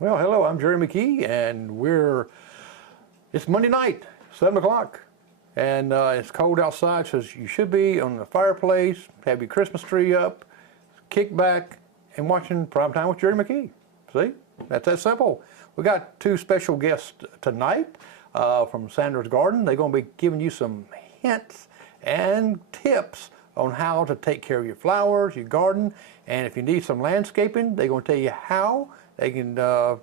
Well, hello, I'm Joye McKee, and it's Monday night, 7 o'clock, and it's cold outside, so you should be on the fireplace, have your Christmas tree up, kick back, and watching Primetime with Joye McKee. See? That's that simple. We got two special guests tonight from Sanders Garden. They're going to be giving you some hints and tips on how to take care of your flowers, your garden, and if you need some landscaping, they're going to tell you how they can to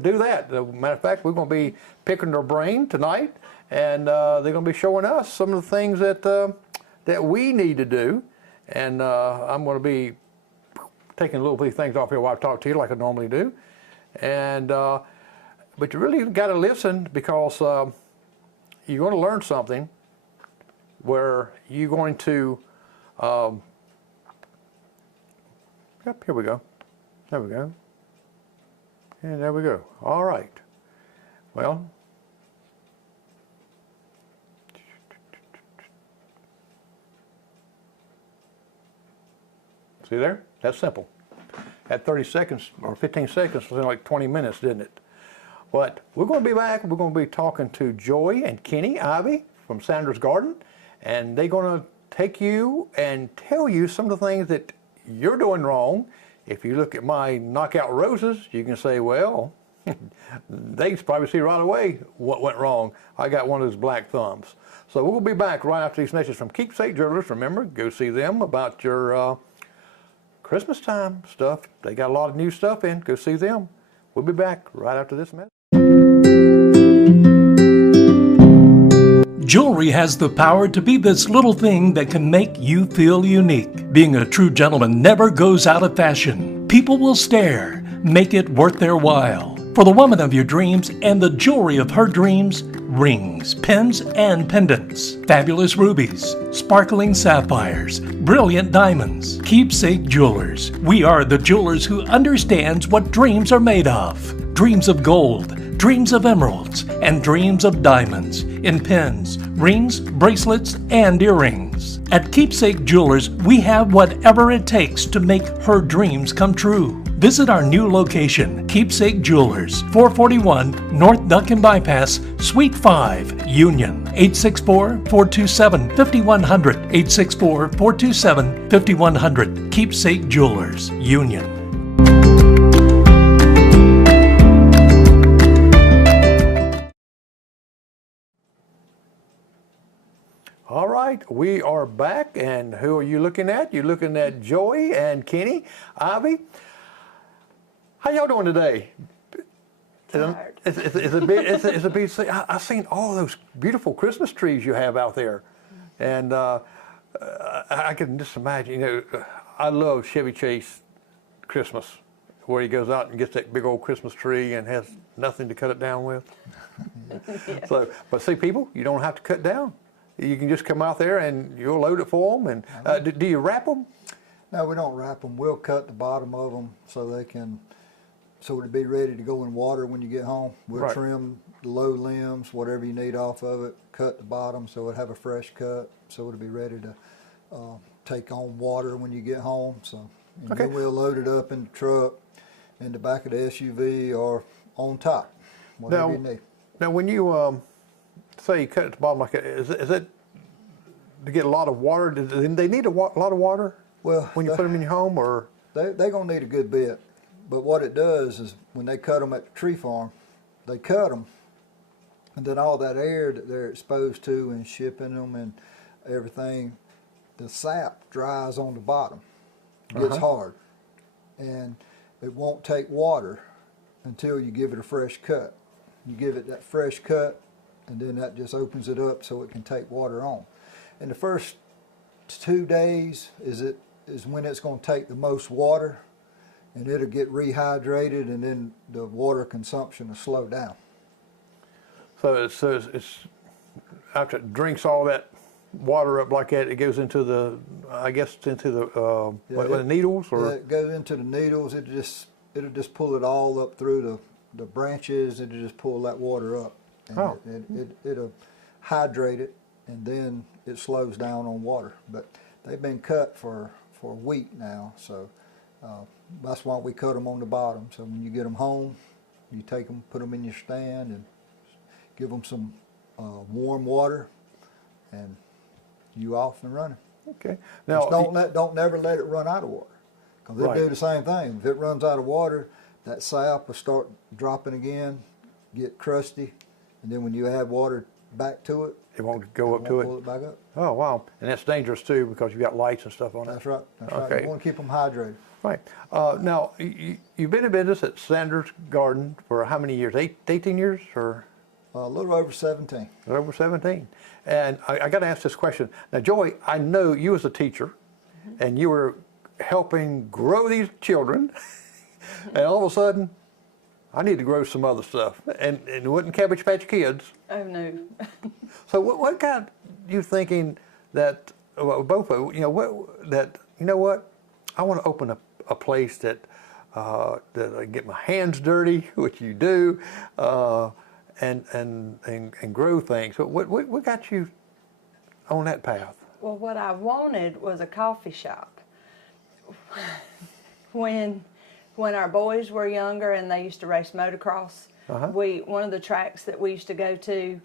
do that. As a matter of fact, we're going to be picking their brain tonight, and they're going to be showing us some of the things that we need to do. And I'm going to be taking a little bit of things off here while I talk to you like I normally do. And but you really got to listen, because you're going to learn something where you're going to. Yep, here we go. There we go. And there we go. All right. Well, see there? That's simple. At 30 seconds or 15 seconds, it was like 20 minutes, didn't it? But we're going to be back. We're going to be talking to Joye and Kenny Ivey from Sanders Garden, and they're going to take you and tell you some of the things that you're doing wrong. If you look at my knockout roses, you can say, well, they can probably see right away what went wrong. I got one of those black thumbs. So we'll be back right after these messages from Keepsake Jewelers. Remember, go see them about your Christmas time stuff. They got a lot of new stuff in. Go see them. We'll be back right after this message. Jewelry has the power to be this little thing that can make you feel unique. Being a true gentleman never goes out of fashion. People will stare. Make it worth their while. For the woman of your dreams and the jewelry of her dreams, rings, pins, and pendants, fabulous rubies, sparkling sapphires, brilliant diamonds. Keepsake Jewelers. We are the jewelers who understands what dreams are made of. Dreams of gold, dreams of emeralds, and dreams of diamonds in pins, rings, bracelets, and earrings. At Keepsake Jewelers, we have whatever it takes to make her dreams come true. Visit our new location, Keepsake Jewelers, 441 North Duncan Bypass, Suite 5, Union, 864-427-5100, 864-427-5100, Keepsake Jewelers, Union. All right, we are back, and who are you looking at? You're looking at Joye and Kenny Ivey. How y'all doing today? Tired. It's a big. I've seen all those beautiful Christmas trees you have out there, and I can just imagine. You know, I love Chevy Chase Christmas, where he goes out and gets that big old Christmas tree and has nothing to cut it down with. Yeah. So, but see, people, you don't have to cut down. You can just come out there and you'll load it for them. And do you wrap them? No, we don't wrap them. We'll cut the bottom of them so they can, so it'll be ready to go in water when you get home. We'll Right. trim the low limbs, whatever you need off of it, cut the bottom so it'll have a fresh cut, so it'll be ready to take on water when you get home. So, and Okay. then we'll load it up in the truck, in the back of the SUV, or on top, whatever you need. Now, when you say you cut it at the bottom like that, is it to get a lot of water? Do they need a lot of water? Well, when you put them in your home, or they're going to need a good bit. But what it does is when they cut them at the tree farm, they cut them, and then all that air that they're exposed to and shipping them and everything, the sap dries on the bottom, gets hard, and it won't take water until you give it a fresh cut. You give it that fresh cut, and then that just opens it up so it can take water on. And the first 2 days is when it's going to take the most water, and it'll get rehydrated, and then the water consumption will slow down. so it's after it drinks all that water up like that, it goes into the, I guess, into the the needles, or It goes into the needles. It'll just pull it all up through the branches. It'll just pull that water up, and it'll hydrate it, and then it slows down on water. But they've been cut for a week now, so that's why we cut them on the bottom. So when you get them home, You take them, put them in your stand, and give them some warm water, and you off and running. Okay. Just Now, don't never let it run out of water, because they'll Right. do the same thing. If it runs out of water, that sap will start dropping again, get crusty, and then when you add water back to it, it won't go up won't to pull it. it back up. Oh, wow. And that's dangerous too because you've got lights and stuff on it. That's right. That's right. Okay. You want to keep them hydrated. Right. Now, you've been in business at Sanders Garden for how many years? 18 years or A little over 17. over 17? And I got to ask this question. Now, Joy, I know you as a teacher, and you were helping grow these children, and all of a sudden, I need to grow some other stuff. And it wasn't Cabbage Patch Kids. Oh, no. So what got you thinking that, well, both of you know, that, you know what, I want to open a place that I can get my hands dirty, which you do, and grow things. So what got you on that path? Well, what I wanted was a coffee shop. When our boys were younger and they used to race motocross, one of the tracks that we used to go to,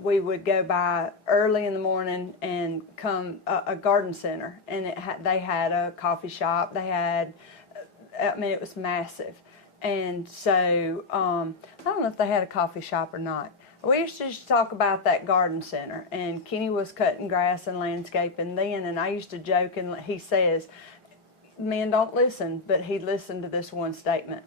we would go by early in the morning and come a garden center, and they had a coffee shop. They had, I mean, it was massive, and so I don't know if they had a coffee shop or not. We used to just talk about that garden center, and Kenny was cutting grass and landscaping then, and I used to joke, and he says, men don't listen, but he listened to this one statement.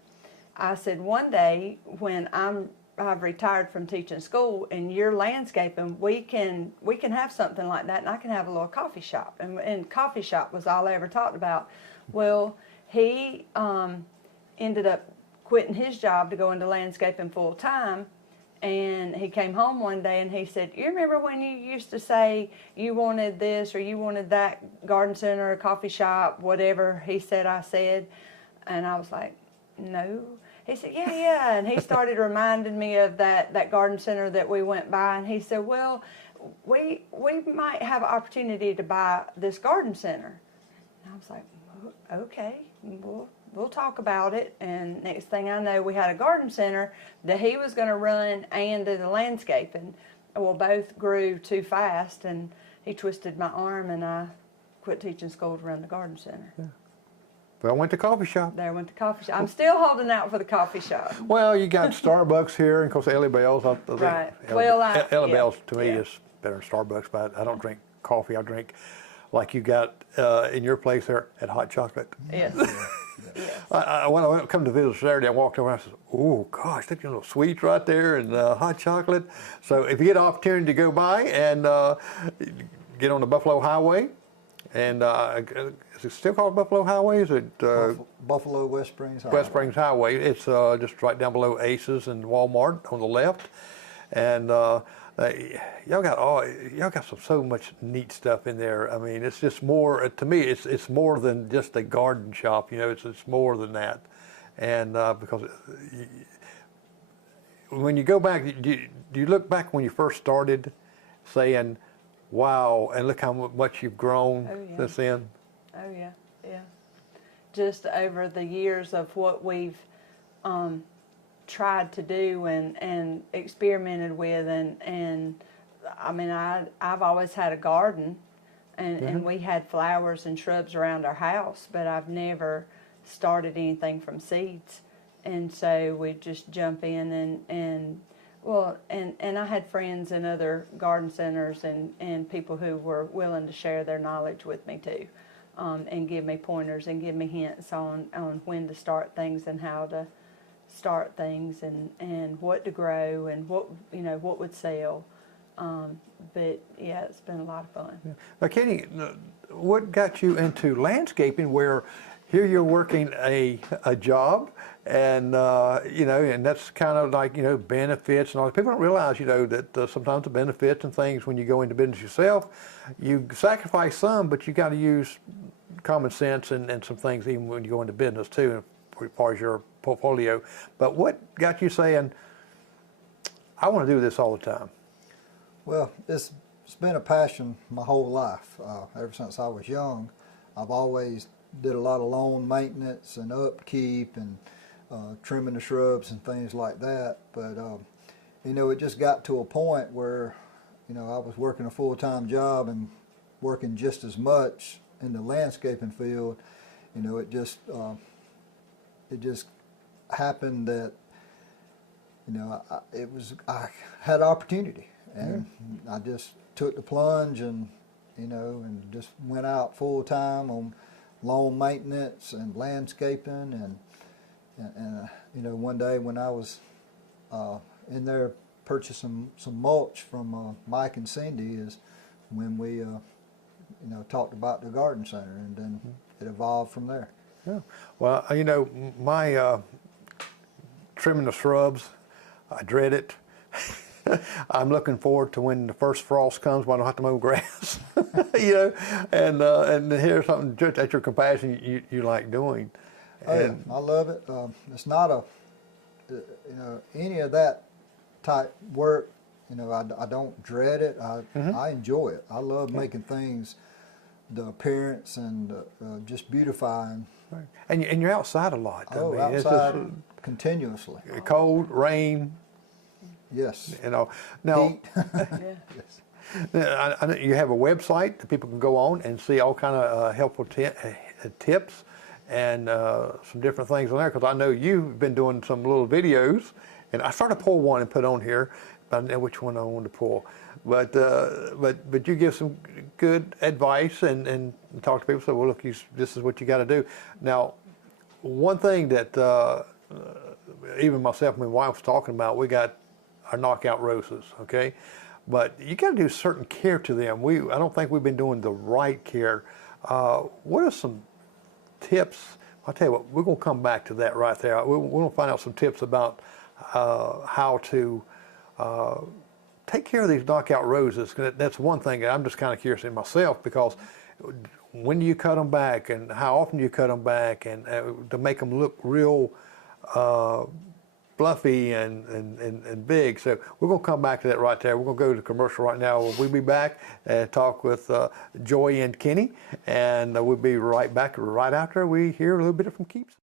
I said, one day when I've retired from teaching school and you're landscaping, we can have something like that, and I can have a little coffee shop. And coffee shop was all I ever talked about. Well, he ended up quitting his job to go into landscaping full time. And he came home one day and he said, you remember when you used to say you wanted this or you wanted that garden center or coffee shop, whatever he said I said? And I was like, no. He said, yeah. And he started reminding me of that garden center that we went by. And he said, well, we might have an opportunity to buy this garden center. And I was like, okay, we'll talk about it. And next thing I know, we had a garden center that he was going to run and do the landscaping. Well, both grew too fast, and he twisted my arm, and I quit teaching school to run the garden center. Yeah. Well, I went to coffee shop. There went to coffee shop. I'm still holding out for the coffee shop. Well, you got Starbucks here, and of course, Ellie Bell's. Right. Well, Ellie Bell's to me yeah. is better than Starbucks, but I don't drink coffee. I drink like you got in your place there at hot chocolate. Yes. Yes. When I come to visit Saturday, I walked over and I said, oh, gosh, look at little sweets right there and hot chocolate. So if you get an opportunity to go by and get on the Buffalo Highway, and is it still called Buffalo Highway? Is it Buffalo West Springs Highway. West Springs Highway? It's just right down below Aces and Walmart on the left. And y'all got so much neat stuff in there. I mean, it's just more, to me, it's more than just a garden shop, you know, it's more than that. And because when you go back, do you look back when you first started saying, wow, and look how much you've grown since then? Oh, yeah, yeah. Just over the years of what we've tried to do and experimented with, and I mean, I've always had a garden, and we had flowers and shrubs around our house, but I've never started anything from seeds. And so we just jump in and I had friends in other garden centers and people who were willing to share their knowledge with me too, and give me pointers and give me hints on when to start things and how to start things and what to grow and what would sell. But yeah, it's been a lot of fun. Yeah. Now, Kenny, what got you into landscaping where here you're working a job and, and that's kind of like, benefits and all that. People don't realize, that sometimes the benefits and things when you go into business yourself, you sacrifice some, but you got to use common sense and some things even when you go into business too, as far as your portfolio. But what got you saying, I want to do this all the time? Well, it's been a passion my whole life. Ever since I was young, I've always did a lot of lawn maintenance and upkeep and trimming the shrubs and things like that. But you know, it just got to a point where, you know, I was working a full-time job and working just as much in the landscaping field. You know, it just happened that, you know, I had opportunity, and I just took the plunge, and you know, and just went out full time on lawn maintenance and landscaping, and you know, one day when I was in there purchasing some mulch from Mike and Cindy is when we you know, talked about the garden center, and then it evolved from there. Yeah. Well, you know, my trimming the shrubs, I dread it. I'm looking forward to when the first frost comes, when I don't have to mow grass. You know, and here's something just at your compassion you like doing. Oh, yeah, I love it. It's not you know, any of that type work. You know, I don't dread it. I enjoy it. I love making things, the appearance and just beautifying. Right. And you're outside a lot. Oh, I mean, outside it's continuously. cold, rain. Yes. You know, now Heat. I know you have a website that people can go on and see all kind of helpful tips and some different things on there, because I know you've been doing some little videos, and I started to pull one and put on here, but I don't know which one I wanted to pull. But you give some good advice and talk to people. So, well, look, this is what you got to do. Now, one thing that even myself and my wife was talking about, we got our knockout roses, okay? But you got to do certain care to them. I don't think we've been doing the right care. What are some tips? I'll tell you what, we're going to come back to that right there. We're going to find out some tips about how to take care of these knockout roses. That's one thing that I'm just kind of curious in myself, because when do you cut them back, and how often do you cut them back, and to make them look real fluffy and big. So we're going to come back to that right there. We're going to go to commercial right now. We'll be back and talk with Joye and Kenny, and we'll be right back right after we hear a little bit from Keeps.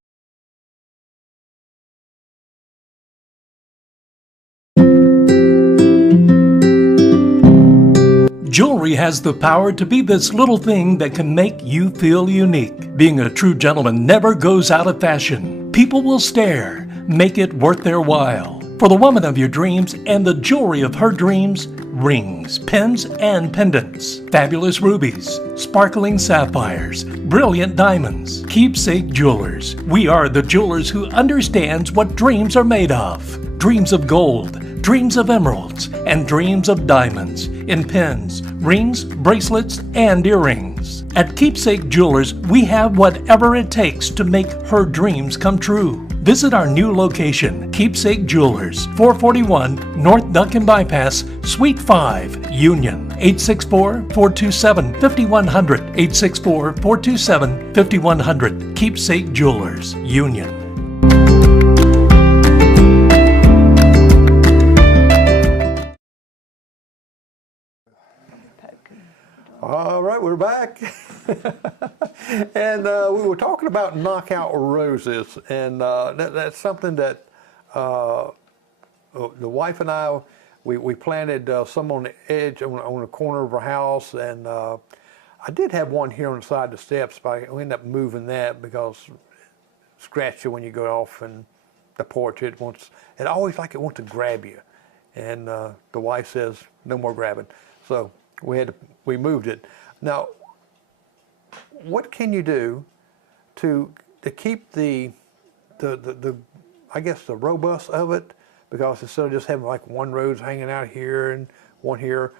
Jewelry has the power to be this little thing that can make you feel unique. Being a true gentleman never goes out of fashion. People will stare. Make it worth their while. For the woman of your dreams and the jewelry of her dreams, rings, pins, and pendants, fabulous rubies, sparkling sapphires, brilliant diamonds. Keepsake Jewelers. We are the jewelers who understands what dreams are made of. Dreams of gold, dreams of emeralds, and dreams of diamonds in pins, rings, bracelets, and earrings. At Keepsake Jewelers, we have whatever it takes to make her dreams come true. Visit our new location, Keepsake Jewelers, 441 North Duncan Bypass, Suite 5, Union, 864-427-5100, 864-427-5100, Keepsake Jewelers, Union. All right, we're back. And we were talking about knockout roses, and that's something that the wife and I, we planted some on the edge, on the corner of our house, and I did have one here on the side of the steps, but we ended up moving that because it scratches you when you go off and the porch. It always like it wants to grab you, and the wife says no more grabbing. So we moved it. Now, what can you do to keep the I guess the robust of it? Because instead of just having like one rose hanging out here and one here,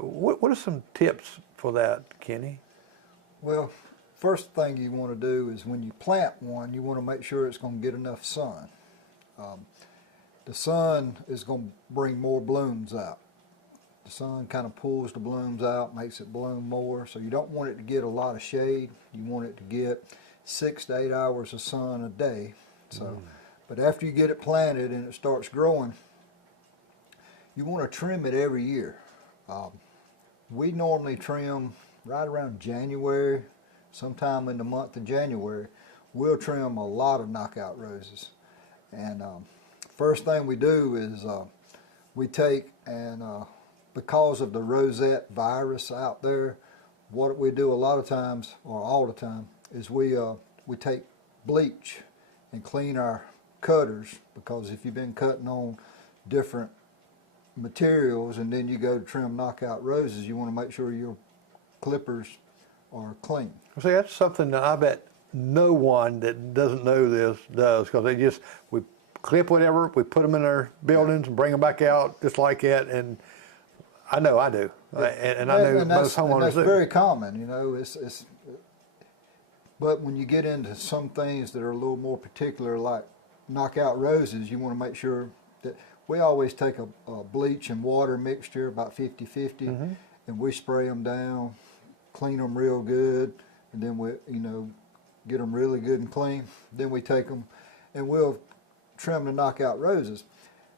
what are some tips for that, Kenny? Well, first thing you want to do is when you plant one, you want to make sure it's going to get enough sun. The sun is going to bring more blooms out. The sun kind of pulls the blooms out, makes it bloom more. So you don't want it to get a lot of shade. You want it to get 6 to 8 hours of sun a day. So, but after you get it planted and it starts growing, you want to trim it every year. We normally trim right around January, sometime in the month of January. We'll trim a lot of knockout roses. And first thing we do is we take and because of the rosette virus out there, what we do a lot of times, or all the time, is we take bleach and clean our cutters, because if you've been cutting on different materials and then you go to trim knockout roses, you want to make sure your clippers are clean. See, that's something that I bet no one that doesn't know this does, because we clip whatever, we put them in our buildings and bring them back out just like that, and I know I do, and I know most homeowners that's do. very common, you know. But when you get into some things that are a little more particular, like knockout roses, you want to make sure that we always take a bleach and water mixture, about 50-50, and we spray them down, clean them real good, and then we, get them really good and clean. Then we take them and we'll trim the knockout roses.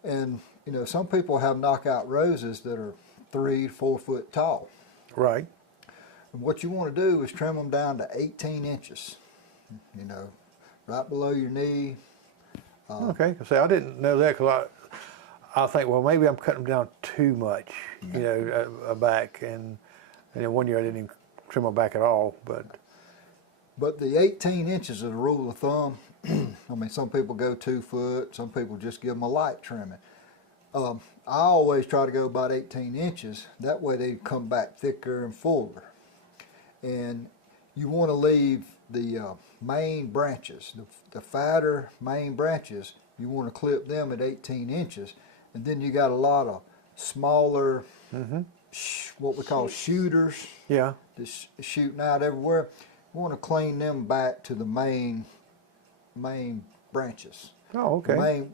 And, some people have knockout roses that are 3 to 4 foot tall. Right. And what you want to do is trim them down to 18 inches, right below your knee. Okay. See, I didn't know that, because I think, well, maybe I'm cutting them down too much, back, and then one year I didn't even trim them back at all, But the 18 inches is a rule of thumb. I mean, some people go 2 foot, some people just give them a light trimming. I always try to go about 18 inches. That way they come back thicker and fuller. And you want to leave the main branches, the fatter main branches, you want to clip them at 18 inches. And then you got a lot of smaller, what we call shooters, yeah. just shooting out everywhere. You want to clean them back to the main branches. Oh, okay.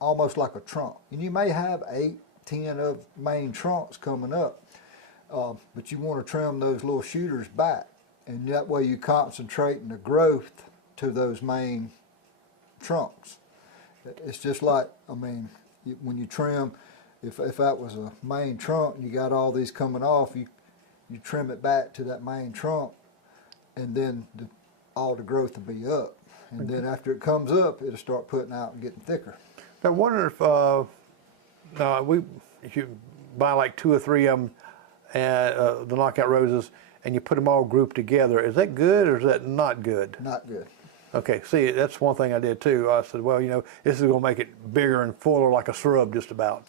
Almost like a trunk. And you may have 8, 10 of main trunks coming up, but you want to trim those little shooters back, and that way you concentrating the growth to those main trunks. It's just like, when you trim, if that was a main trunk and you got all these coming off, you trim it back to that main trunk, and then all the growth will be up. And then after it comes up, it'll start putting out and getting thicker. I wonder if you buy like 2 or 3 of them, the knockout roses, and you put them all grouped together, is that good or is that not good? Not good. Okay, see, that's one thing I did too. I said, well, this is going to make it bigger and fuller like a shrub just about.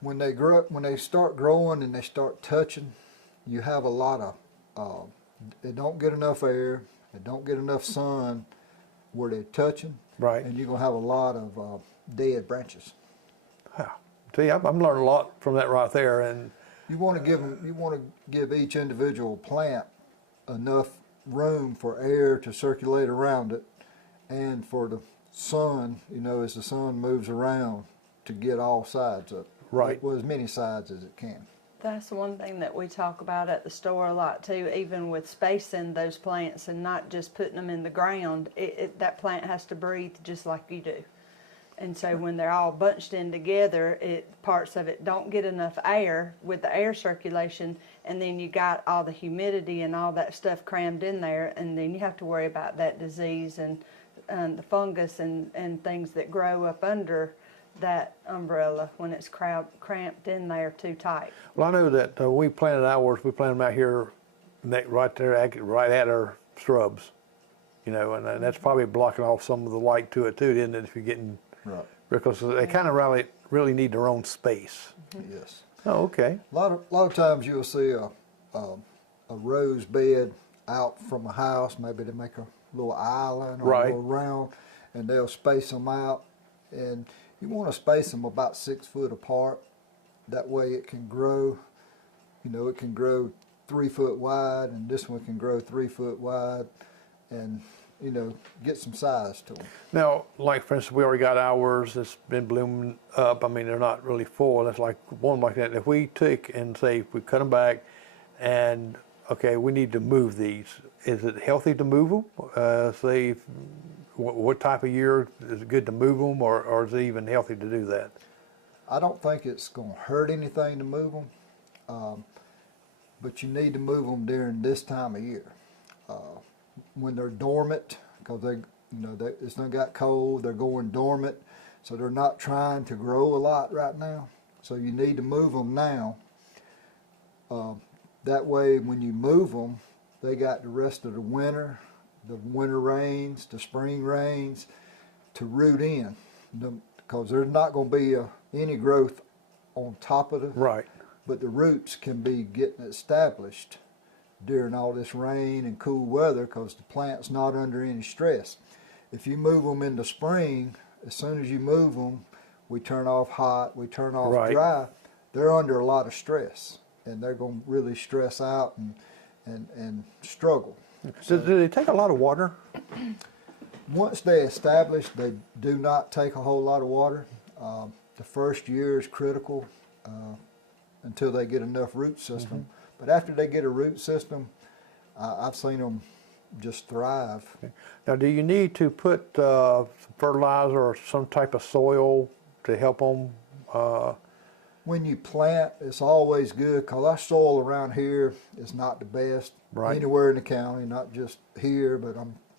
When they start growing and they start touching, you have a lot of, they don't get enough air, they don't get enough sun where they're touching. Right. And you're going to have a lot of dead branches. Wow. See, I'm learning a lot from that right there. And you want to give each individual plant enough room for air to circulate around it, and for the sun, as the sun moves around, to get all sides up. Right. Well, as many sides as it can. That's one thing that we talk about at the store a lot too, even with spacing those plants and not just putting them in the ground. That plant has to breathe just like you do. And so when they're all bunched in together, parts of it don't get enough air with the air circulation, and then you got all the humidity and all that stuff crammed in there, and then you have to worry about that disease and the fungus and things that grow up under that umbrella when it's cramped in there too tight. well, I know that we planted ours. We planted them out here, right there, right at our shrubs, and that's probably blocking off some of the light to it too, isn't it? If you're getting Right. because they kind of really need their own space. Yes. Oh, okay. A lot of times you'll see a rose bed out from a house. Maybe they make a little island or Right. a little round, and they'll space them out. And you want to space them about 6 foot apart. That way it can grow. It can grow 3 foot wide, and this one can grow 3 foot wide, and get some size to them. Now, like for instance, we already got ours that's been blooming up. They're not really full. That's like one like that. If we took and say we cut them back, and okay, we need to move these. Is it healthy to move them? Say, what type of year is it good to move them, or is it even healthy to do that? I don't think it's going to hurt anything to move them, but you need to move them during this time of year. When they're dormant, because it's not got cold, they're going dormant. So they're not trying to grow a lot right now. So you need to move them now. That way when you move them, they got the rest of the winter rains, the spring rains to root in. Because there's not going to be any growth on top of it. Right. But the roots can be getting established during all this rain and cool weather because the plant's not under any stress. If you move them in the spring, as soon as you move them, we turn off hot, we turn off Right. dry, they're under a lot of stress and they're going to really stress out and struggle. So do they take a lot of water? Once they establish, they do not take a whole lot of water. The first year is critical until they get enough root system. But after they get a root system, I've seen them just thrive. Okay. Now, do you need to put fertilizer or some type of soil to help them? When you plant, it's always good because our soil around here is not the best. Right. Anywhere in the county, not just here, but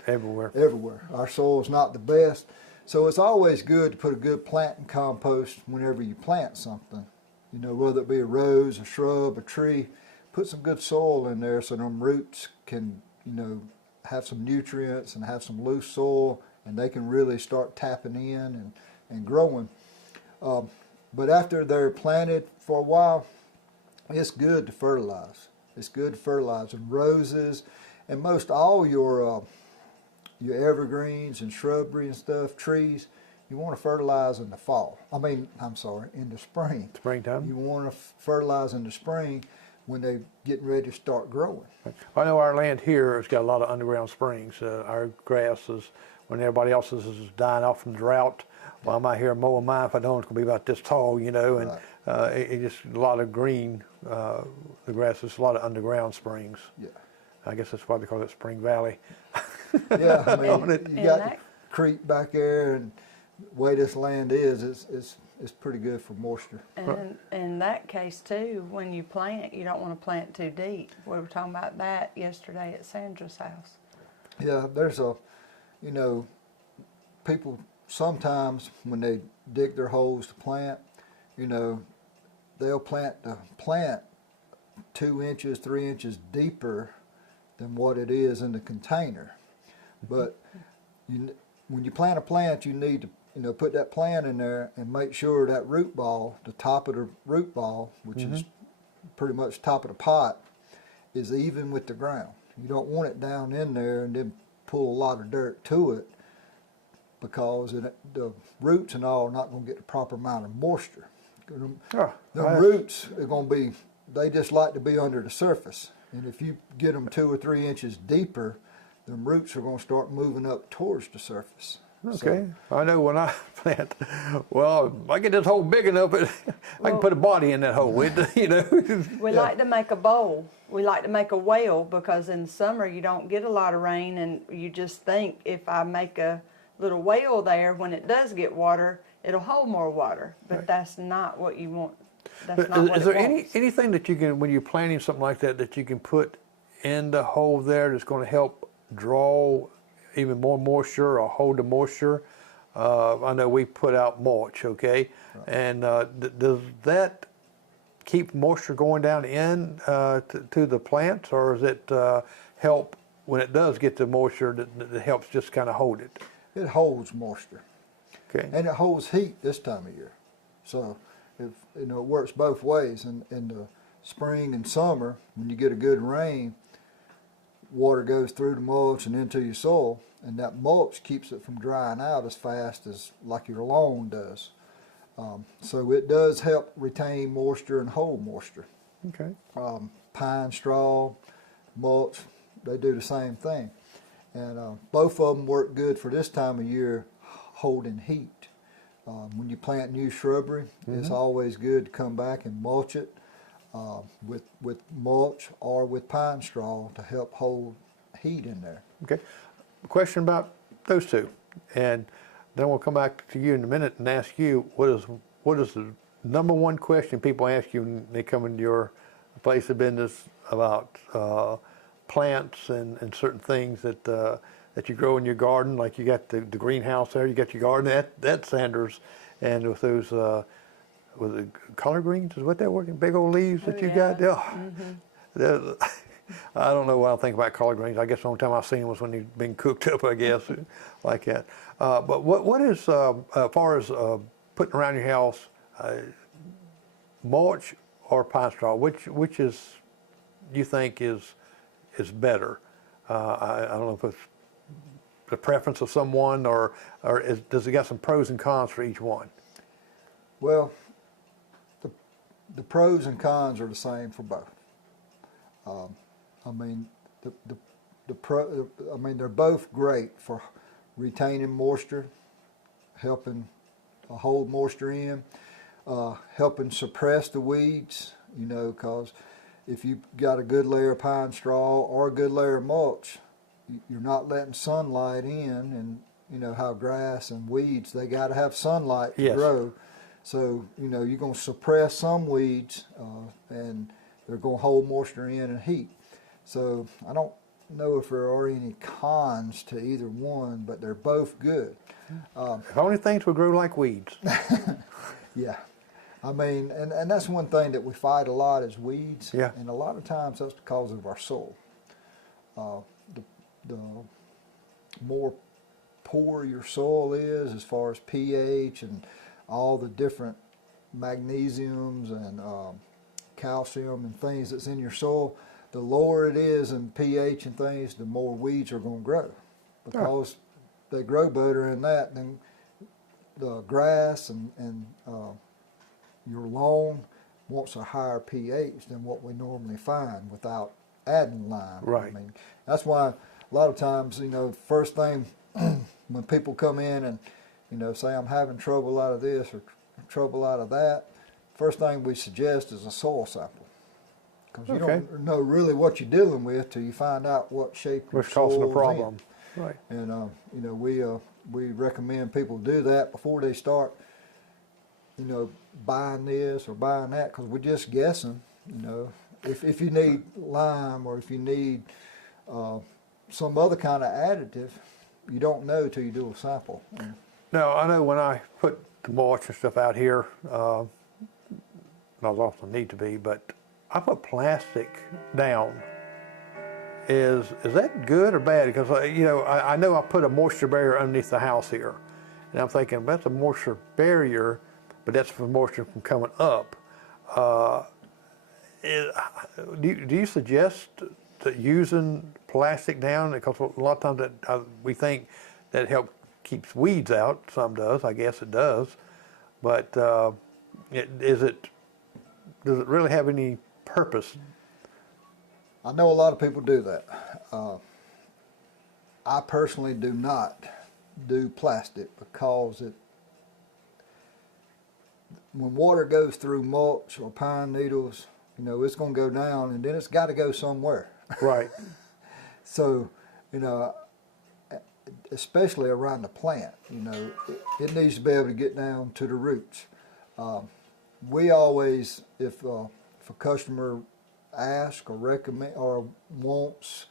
Everywhere. everywhere. Our soil is not the best. So it's always good to put a good planting compost whenever you plant something. You know, whether it be a rose, a shrub, a tree, put some good soil in there so them roots can, you know, have some nutrients and have some loose soil and they can really start tapping in and growing. But after they're planted for a while, it's good to fertilize. It's good to fertilize. And roses and most all your evergreens and shrubbery and stuff, trees, you want to fertilize in the fall. In the spring. Springtime? You want to fertilize in the spring when they're getting ready to start growing. I know our land here has got a lot of underground springs. Our grass is, when everybody else's is dying off from drought, well, I'm out here mowing mine. If I don't, it's going to be about this tall, you know, and Right. it just a lot of green. The grass is a lot of underground springs. Yeah. I guess that's why they call it Spring Valley. Yeah, I mean, you And got that- the creek back there, and the way this land is, it's pretty good for moisture. And in that case too, when you plant, you don't want to plant too deep. We were talking about that yesterday at Sandra's house. Yeah, there's people sometimes when they dig their holes to plant, they'll plant the plant 2 inches, 3 inches deeper than what it is in the container. But when you plant a plant, you need to put that plant in there and make sure that root ball, the top of the root ball, which is pretty much top of the pot, is even with the ground. You don't want it down in there and then pull a lot of dirt to it because the roots and all are not going to get the proper amount of moisture. The roots are going to be, they just like to be under the surface. And if you get them 2 or 3 inches deeper, the roots are going to start moving up towards the surface. Okay, I know when I plant, well, I get this hole big enough, I can put a body in that hole, we like to make a bowl. We like to make a well because in summer you don't get a lot of rain and you just think if I make a little well there, when it does get water, it'll hold more water. But that's not what you want. That's not what Is there it wants. anything that you can, when you're planting something like that, that you can put in the hole there that's going to help draw even more moisture or hold the moisture? I know we put out mulch, okay? Right. And does that keep moisture going down in to the plants, or does it help when it does get the moisture that helps just kind of hold it? It holds moisture. Okay. And it holds heat this time of year. So it works both ways. In the spring and summer, when you get a good rain, water goes through the mulch and into your soil, and that mulch keeps it from drying out as fast as like your lawn does. So it does help retain moisture and hold moisture. Okay. Pine straw, mulch, they do the same thing. And both of them work good for this time of year, holding heat. When you plant new shrubbery, it's always good to come back and mulch it with mulch or with pine straw to help hold heat in there. Okay. Question about those two, and then we'll come back to you in a minute and ask you what is the number one question people ask you when they come into your place of business about plants and certain things that that you grow in your garden, like you got the greenhouse there, you got your garden, that's Sanders, and with those, with the collard greens, is what they're working, big old leaves that you got there. I don't know what I think about collard greens. I guess the only time I've seen them was when they've been cooked up, I guess, like that. But what is, as far as putting around your house, mulch or pine straw, which is, you think is better? I don't know if it's the preference of someone, or does it got some pros and cons for each one? Well, the pros and cons are the same for both. I mean, they're both great for retaining moisture, helping hold moisture in, helping suppress the weeds. You know, because if you've got a good layer of pine straw or a good layer of mulch, you're not letting sunlight in, and you know how grass and weeds, they got to have sunlight to grow. So, you know, you're going to suppress some weeds, and they're going to hold moisture in and heat. So I don't know if there are any cons to either one, but they're both good. If only things would grow like weeds. Yeah. I mean, and that's one thing that we fight a lot is weeds. Yeah. And a lot of times that's because of our soil. The more poor your soil is as far as pH and all the different magnesiums and calcium and things that's in your soil, the lower it is in pH and things, the more weeds are going to grow, because they grow better in that than the grass, and your lawn wants a higher pH than what we normally find without adding lime. Right. I mean, that's why a lot of times, you know, first thing when people come in and, you know, say I'm having trouble out of this or trouble out of that, first thing we suggest is a soil sample, because you don't know really what you're dealing with till you find out what shape your soil is in. What's causing the problem. Right. And you know, we recommend people do that before they start, you know, buying this or buying that, because we're just guessing. You know, if you need lime or if you need some other kind of additive, you don't know till you do a sample. Now, I know when I put the mulch and stuff out here, not as often need to be, but I put plastic down. Is that good or bad? Because you know, I know I put a moisture barrier underneath the house here, and I'm thinking that's a moisture barrier, but that's for moisture from coming up. Do you suggest that using plastic down? Because a lot of times that we think that helps keeps weeds out. Some does, I guess it does, but does it really have any purpose? I know a lot of people do that. I personally do not do plastic, because when water goes through mulch or pine needles, you know, it's going to go down, and then it's got to go somewhere. Right. So, you know, especially around the plant, you know, it needs to be able to get down to the roots. We always, if a customer asks or recommend or wants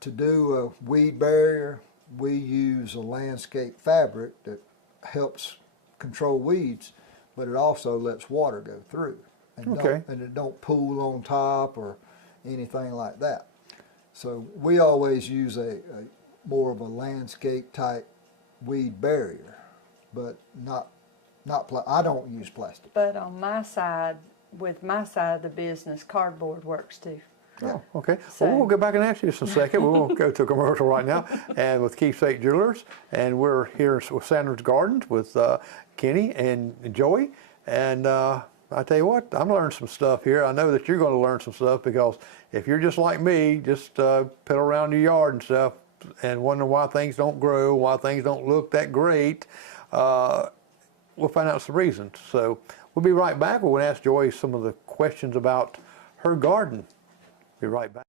to do a weed barrier, we use a landscape fabric that helps control weeds, but it also lets water go through, and it don't pool on top or anything like that. So we always use a more of a landscape type weed barrier, but I don't use plastic. But on my side, with my side of the business, cardboard works too. Oh, okay. So, well, we'll go back and ask you just a second. We'll go to a commercial right now, and with Keepsake Jewelers, and we're here with Sanders Gardens with Kenny and Joey, and I tell you what, I'm learning some stuff here. I know that you're going to learn some stuff, because if you're just like me, just piddle around your yard and stuff, and wonder why things don't grow, why things don't look that great, we'll find out some reasons. So we'll be right back. We're going to ask Joy some of the questions about her garden. Be right back.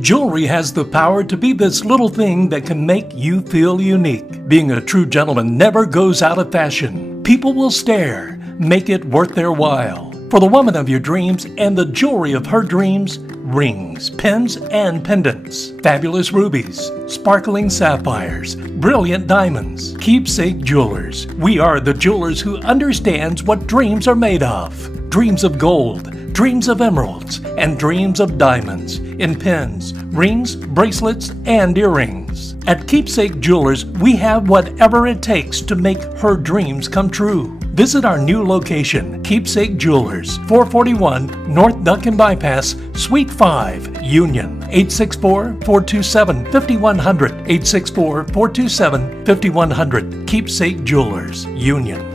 Jewelry has the power to be this little thing that can make you feel unique. Being a true gentleman never goes out of fashion. People will stare. Make it worth their while. For the woman of your dreams and the jewelry of her dreams, rings, pins, and pendants, fabulous rubies, sparkling sapphires, brilliant diamonds. Keepsake Jewelers. We are the jewelers who understands what dreams are made of. Dreams of gold, dreams of emeralds, and dreams of diamonds in pins, rings, bracelets, and earrings. At Keepsake Jewelers, we have whatever it takes to make her dreams come true. Visit our new location, Keepsake Jewelers, 441 North Duncan Bypass, Suite 5, Union, 864-427-5100, 864-427-5100, Keepsake Jewelers, Union.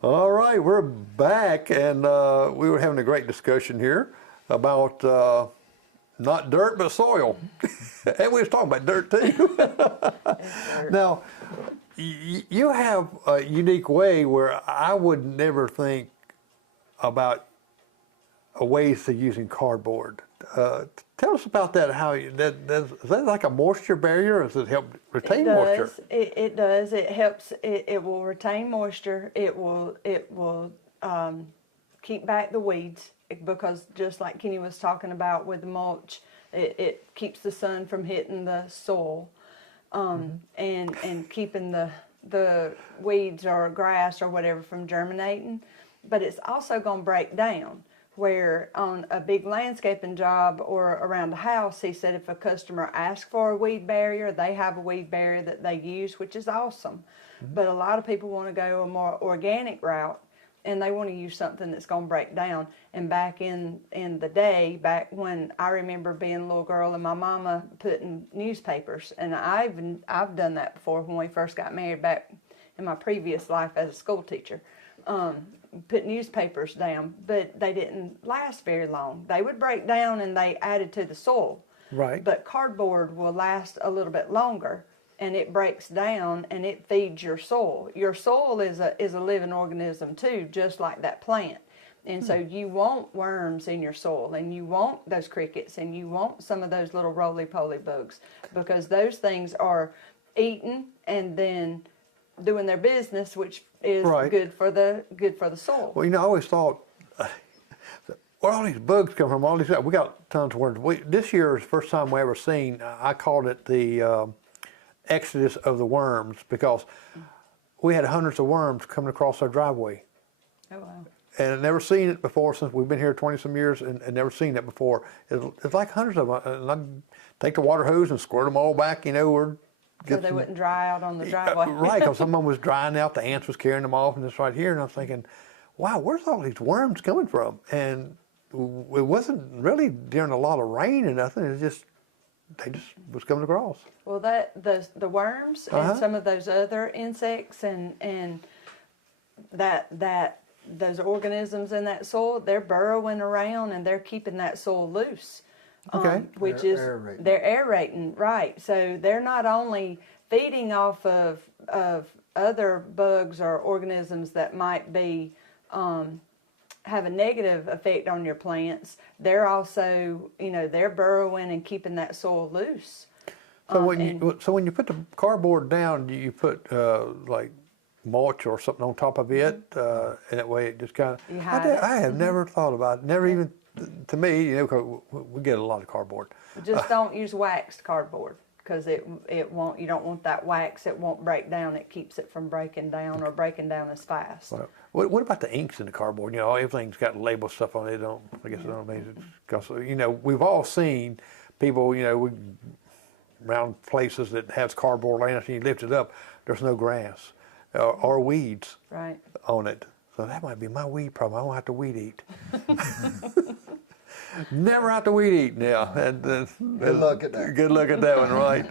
All right, we're back, and we were having a great discussion here about not dirt, but soil. And we was talking about dirt, too. Now, you have a unique way where I would never think about ways to using cardboard. Tell us about that. How is that like a moisture barrier, or does it help retain moisture? It does. It helps. It will retain moisture. It will keep back the weeds, because just like Kenny was talking about with the mulch, it keeps the sun from hitting the soil, and keeping the weeds or grass or whatever from germinating. But it's also going to break down. Where on a big landscaping job or around the house, he said if a customer asks for a weed barrier, they have a weed barrier that they use, which is awesome. Mm-hmm. But a lot of people want to go a more organic route, and they want to use something that's going to break down. And back in the day, back when I remember being a little girl and my mama putting newspapers, and I've done that before when we first got married back in my previous life as a school teacher. Put newspapers down, but they didn't last very long. They would break down and they added to the soil. Right. But cardboard will last a little bit longer, and it breaks down and it feeds your soil. Your soil is a living organism too, just like that plant. And so you want worms in your soil, and you want those crickets, and you want some of those little roly-poly bugs, because those things are eating and then doing their business, which is right. good for the soil. Well, I always thought, where all these bugs come from? All these, we got tons of worms. This year is the first time we ever seen. I called it the exodus of the worms, because we had hundreds of worms coming across our driveway. Oh wow! And I've never seen it before since we've been here 20-some years, and never seen it before. It's like hundreds of them. And I'd take the water hose and squirt them all back, or so they wouldn't dry out on the driveway. Right, because some of them was drying out, the ants was carrying them off, and it's right here. And I was thinking, wow, where's all these worms coming from? And it wasn't really during a lot of rain or nothing. It just, they just was coming across. Well, the worms and some of those other insects and those organisms in that soil, they're burrowing around and they're keeping that soil loose. Okay. They're aerating, right? So they're not only feeding off of other bugs or organisms that might be have a negative effect on your plants. They're also, they're burrowing and keeping that soil loose. So when you put the cardboard down, do you put like mulch or something on top of it, and that way it just kind of. I have never thought about it. Never even. To me, 'cause we get a lot of cardboard. Just don't use waxed cardboard, because it won't. You don't want that wax. It won't break down. It keeps it from breaking down or breaking down as fast. Well, what about the inks in the cardboard? Everything's got label stuff on it. I guess it don't mean because we've all seen people. Around places that has cardboard laying, and you lift it up, there's no grass or weeds right on it. So that might be my weed problem. I won't have to weed eat. Never have to weed eat now. Good luck at that. Good luck at that one, right?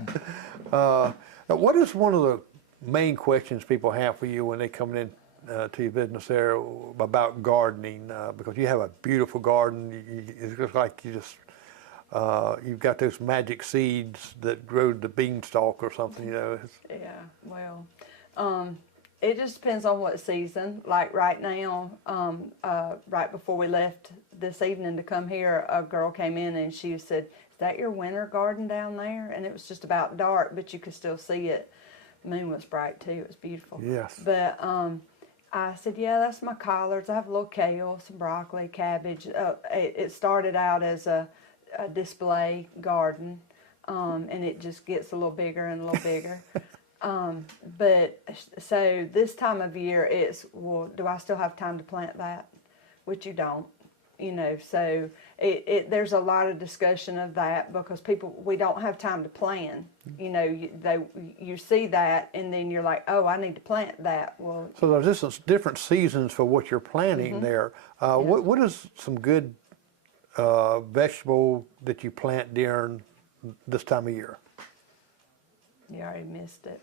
Now, what is one of the main questions people have for you when they come in to your business there about gardening? Because you have a beautiful garden. It looks like you've got those magic seeds that grow the beanstalk or something. Yeah, well, It just depends on what season. Like right now, right before we left this evening to come here, a girl came in and she said, "Is that your winter garden down there?" And it was just about dark, but you could still see it. The moon was bright too. It was beautiful. Yes. But I said, "Yeah, that's my collards. I have a little kale, some broccoli, cabbage." It started out as a display garden, and it just gets a little bigger and a little bigger. But so this time of year, it's, well, do I still have time to plant that? Which you don't, you know. So there's a lot of discussion of that because we don't have time to plan. You know, you see that and then you're like, oh, I need to plant that. Well, So there's just different seasons for what you're planting there. What is some good vegetable that you plant during this time of year? you already missed it.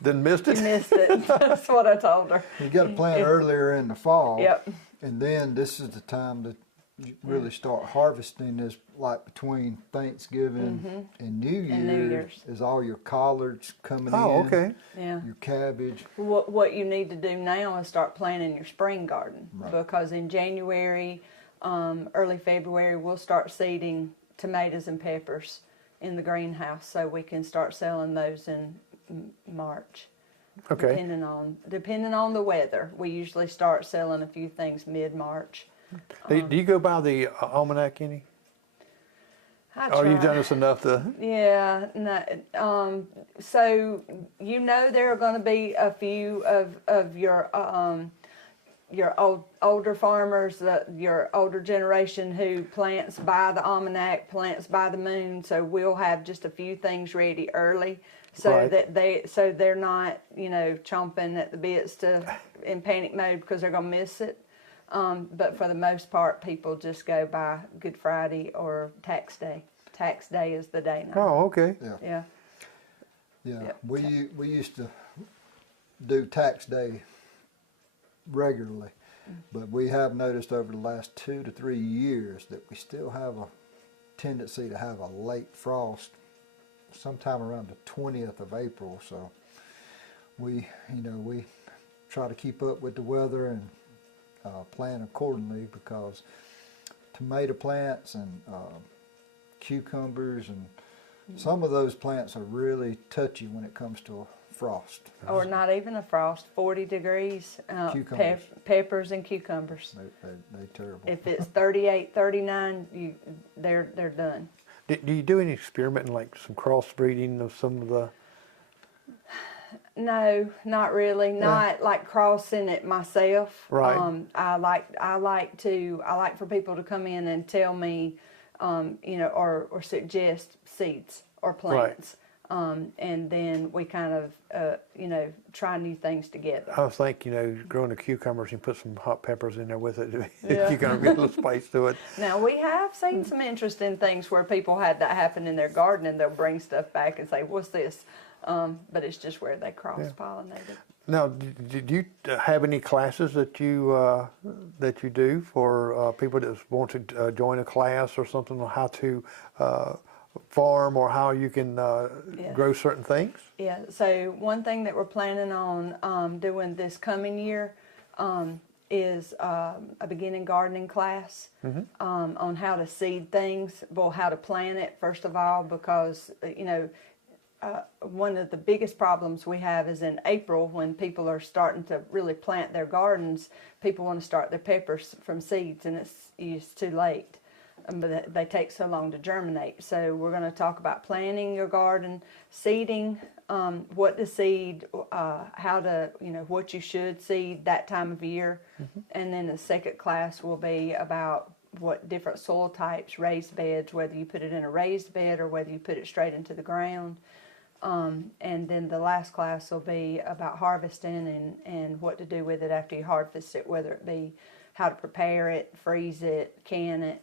Then missed it? You missed it. That's what I told her. You got to plant earlier in the fall. Yep. And then this is the time that you really start harvesting, is like between Thanksgiving and New Year's. And New Year's. Is all your collards coming in. Oh, okay. Yeah. Your cabbage. What you need to do now is start planting your spring garden, because in January, early February, we'll start seeding tomatoes and peppers in the greenhouse, so we can start selling those in March. Okay. Depending on the weather, we usually start selling a few things mid-March. Do you go by the almanac any? I Or you've try. done this enough to? Yeah, no. So you know there are going to be a few of your older farmers, your older generation who plants by the almanac, plants by the moon. So we'll have just a few things ready early, so Right. that they're not, you know, chomping at the bits in panic mode because they're going to miss it. But for the most part, people just go by Good Friday or Tax Day. Tax Day is the day now. Oh, okay. Yeah. Yeah. Yeah. Yep. We used to do tax day regularly, but we have noticed over the last 2 to 3 years that we still have a tendency to have a late frost sometime around the 20th of April. So we try to keep up with the weather and plan accordingly, because tomato plants and cucumbers and some of those plants are really touchy when it comes to a frost. Or not even a frost, 40 degrees, Cucumbers. peppers and cucumbers. They're terrible. If it's 38, 39, they're done. Do you do any experimenting, like some crossbreeding of some of the? No, not really. Not like crossing it myself. Right. I like for people to come in and tell me, or suggest seeds or plants. And then we kind of, try new things together. I was thinking, growing the cucumbers and put some hot peppers in there with it. Yeah. You kind of get a little spice to it. Now, we have seen some interesting things where people had that happen in their garden, and they'll bring stuff back and say, what's this? But it's just where they cross-pollinated. Now, do you have any classes that you do for people that want to join a class or something on how to farm, or how you can grow certain things? Yeah, so one thing that we're planning on doing this coming year is a beginning gardening class on how to seed things, well, how to plant it, first of all, because, one of the biggest problems we have is in April, when people are starting to really plant their gardens. People want to start their peppers from seeds, and it's too late. But they take so long to germinate. So we're going to talk about planting your garden, seeding, what to seed, how to, what you should seed that time of year. And then the second class will be about what different soil types, raised beds, whether you put it in a raised bed or whether you put it straight into the ground. And then the last class will be about harvesting and what to do with it after you harvest it, whether it be how to prepare it, freeze it, can it.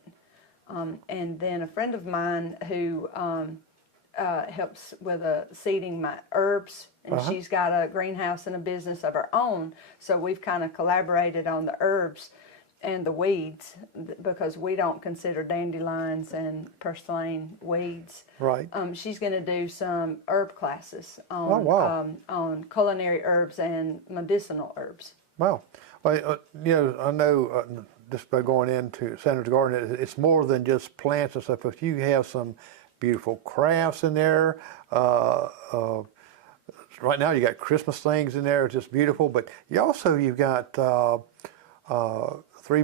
And then a friend of mine who helps with seeding my herbs, and she's got a greenhouse and a business of her own, so we've kind of collaborated on the herbs. the weeds, because we don't consider dandelions and purslane weeds. Right. She's going to do some herb classes on, Oh, wow. On culinary herbs and medicinal herbs. Wow. Well, I know just by going into Sanders Garden, it's more than just plants and stuff. If you have some beautiful crafts in there, right now you got Christmas things in there, it's just beautiful. But you've got three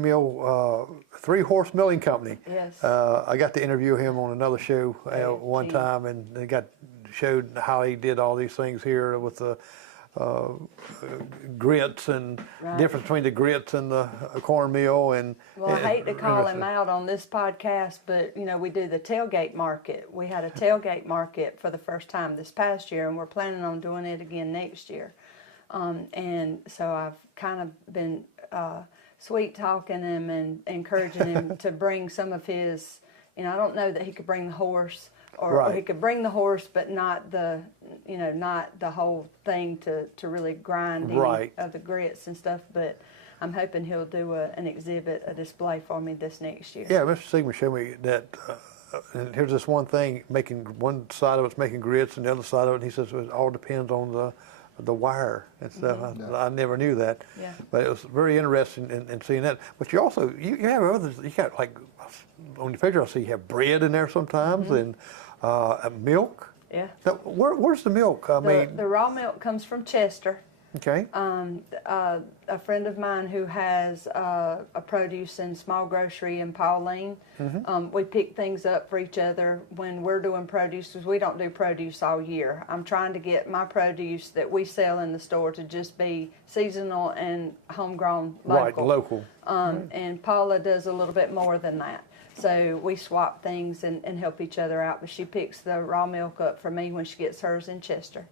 horse milling company. Yes. I got to interview him on another show one time, and they showed how he did all these things here with the grits and difference between the grits and the cornmeal. And well, I hate to call him out on this podcast, but we do the tailgate market. We had a tailgate market for the first time this past year, and we're planning on doing it again next year. And so I've kind of been sweet talking him and encouraging him to bring some of his. I don't know that he could bring the horse. Or he could bring the horse, but not the whole thing to really grind any of the grits and stuff. But I'm hoping he'll do an exhibit, a display for me this next year. Yeah, Mr. Siegman showed me that. And here's this one thing: making one side of it's making grits, and the other side of it, he says, it all depends on the wire and stuff. Mm-hmm. I never knew that. Yeah. But it was very interesting in seeing that. But you also you have others. You got like on your picture, I see you have bread in there sometimes, and milk. Yeah. So where's the milk? The raw milk comes from Chester. Okay. A friend of mine who has a produce and small grocery in Pauline. Mm-hmm. We pick things up for each other when we're doing produce, because we don't do produce all year. I'm trying to get my produce that we sell in the store to just be seasonal and homegrown, local. Right, local. And Paula does a little bit more than that. So we swap things and help each other out. But she picks the raw milk up for me when she gets hers in Chester.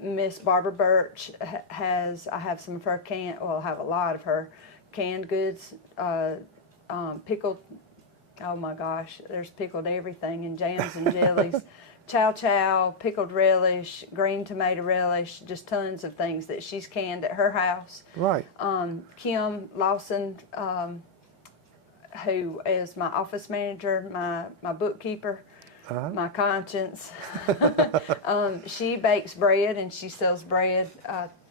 Miss Barbara Birch I have some of her I have a lot of her canned goods, pickled, oh my gosh, there's pickled everything, and jams and jellies, chow, pickled relish, green tomato relish, just tons of things that she's canned at her house. Right. Kim Lawson, who is my office manager, my bookkeeper, my conscience. She bakes bread and she sells bread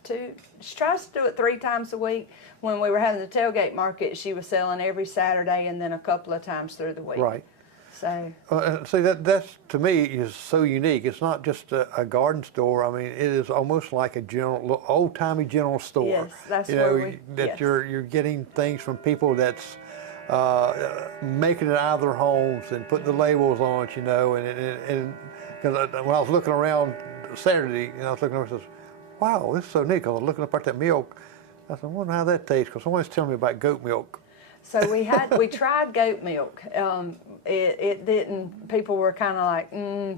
she tries to do it 3 times a week. When we were having the tailgate market, she was selling every Saturday and then a couple of times through the week. Right. So. See, that's to me is so unique. It's not just a garden store. I mean, it is almost like a old-timey general store. Yes, that's where you're getting things from people that's making it out of their homes and putting the labels on it, and because when I was looking around Saturday, I was looking over and says, wow, this is so neat. I was looking up at that milk. I said, I wonder how that tastes, because someone's telling me about goat milk. So we tried goat milk. It didn't. People were kind of like,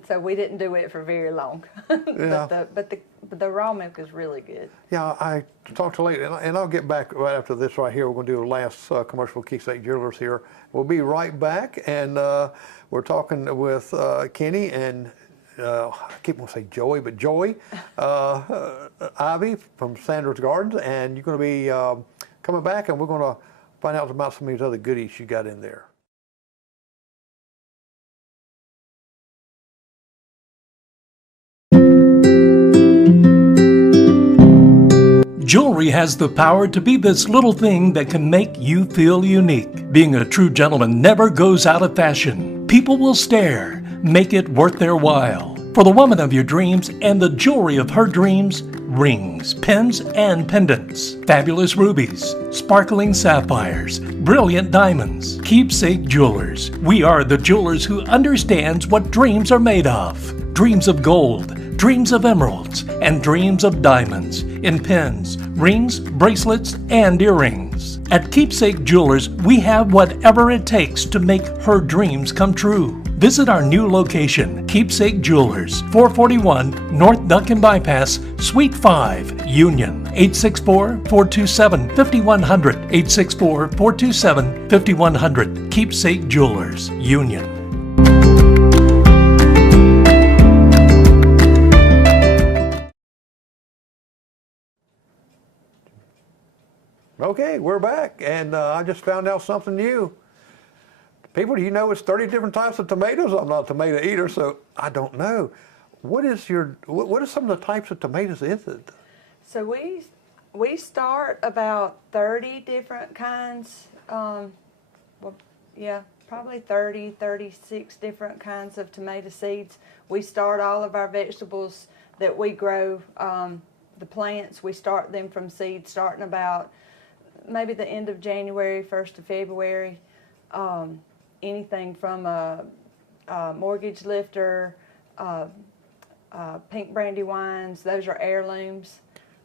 so we didn't do it for very long. Yeah. but the raw milk is really good. Yeah, I talked to later, and I'll get back right after this right here. We're going to do the last commercial for Keepsake Jewelers here. We'll be right back, and we're talking with Kenny and I keep wanting to say Joey, but Joye Ivey from Sanders Gardens, and you're going to be coming back, and we're going to find out about some of these other goodies you got in there. Jewelry has the power to be this little thing that can make you feel unique. Being a true gentleman never goes out of fashion. People will stare. Make it worth their while. For the woman of your dreams and the jewelry of her dreams, rings, pins, and pendants, fabulous rubies, sparkling sapphires, brilliant diamonds. Keepsake Jewelers. We are the jewelers who understands what dreams are made of. Dreams of gold, dreams of emeralds, and dreams of diamonds in pins, rings, bracelets, and earrings. At Keepsake Jewelers, we have whatever it takes to make her dreams come true. Visit our new location, Keepsake Jewelers, 441 North Duncan Bypass, Suite 5, Union, 864-427-5100, 864-427-5100, Keepsake Jewelers, Union. Okay, we're back, and I just found out something new. People, do you know it's 30 different types of tomatoes? I'm not a tomato eater, so I don't know. What are some of the types of tomatoes is it? So we start about 30 different kinds. Well, yeah, probably 30, 36 different kinds of tomato seeds. We start all of our vegetables that we grow, the plants, we start them from seed, starting about maybe the end of January, 1st of February. Anything from a mortgage lifter, pink brandywines, those are heirlooms.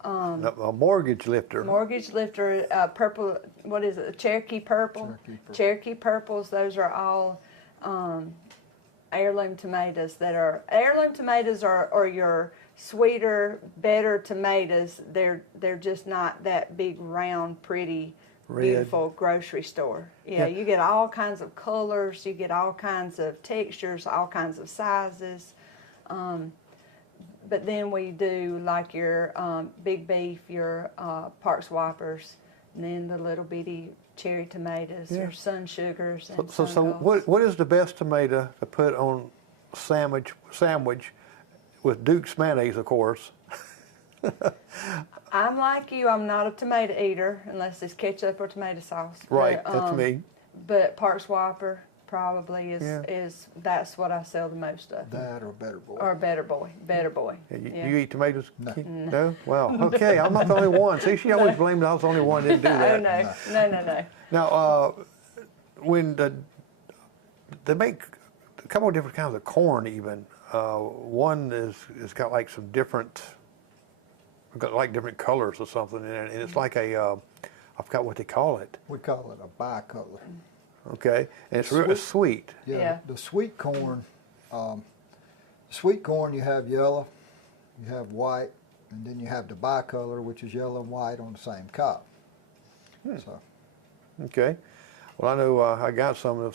A mortgage lifter. Mortgage lifter, purple, what is it, Cherokee purple? Cherokee purples, those are all heirloom tomatoes heirloom tomatoes are your sweeter, better tomatoes. They're just not that big, round, pretty, beautiful grocery store. Yeah, you get all kinds of colors, you get all kinds of textures, all kinds of sizes. But then we do like your big beef, your Parks Whoppers, and then the little bitty cherry tomatoes, your sun sugars. And So what is the best tomato to put on sandwich with Duke's mayonnaise, of course? I'm like you, I'm not a tomato eater unless it's ketchup or tomato sauce. Right, But, that's me. But Parks Whopper probably is that's what I sell the most of. That or Better Boy. Or Better Boy. You eat tomatoes? No. No? Wow. Okay, I'm not the only one. See, she always blamed I was the only one that didn't do that. Oh, no. Now, when they make a couple of different kinds of corn even. One is got like some different, like different colors or something in it, and it's like a, I forgot what they call it. We call it a bicolor. Okay, and it's real sweet. Yeah. The sweet corn, you have yellow, you have white, and then you have the bicolor, which is yellow and white on the same cob. So. Okay, well I know I got some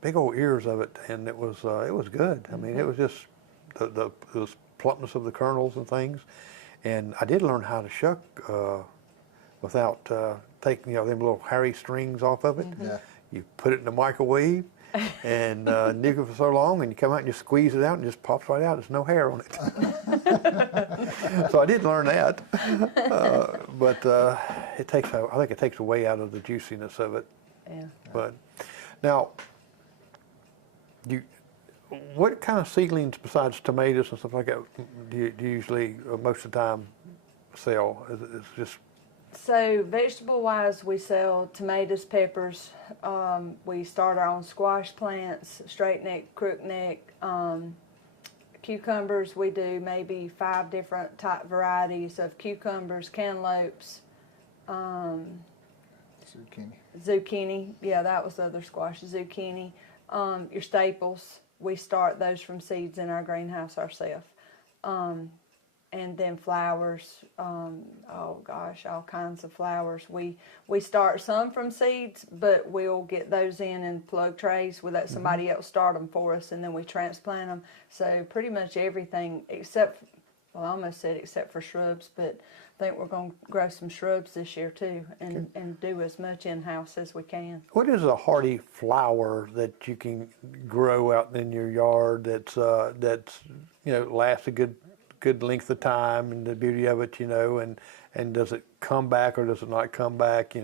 big old ears of it, and it was good. I mean, it was just the plumpness of the kernels and things, and I did learn how to shuck without taking them little hairy strings off of it. Yeah. You put it in the microwave and nuke it for so long, and you come out and you squeeze it out, and it just pops right out. There's no hair on it. So I did learn that, but I think it takes away out of the juiciness of it. Yeah. But now, what kind of seedlings besides tomatoes and stuff like that do you usually most of the time sell? It's just So vegetable-wise, we sell tomatoes, peppers. We start our own squash plants, straight neck, crook neck. Cucumbers, we do maybe 5 different type varieties of cucumbers, cantaloupes, zucchini. Yeah, that was the other squash, zucchini. Your staples, we start those from seeds in our greenhouse ourselves. And then flowers, all kinds of flowers. We start some from seeds, but we'll get those in plug trays. We let somebody else start them for us, and then we transplant them. So pretty much everything except, well, I almost said except for shrubs, but I think we're going to grow some shrubs this year too, and do as much in-house as we can. What is a hardy flower that you can grow out in your yard that's lasts a good length of time, and the beauty of it, and does it come back or does it not come back?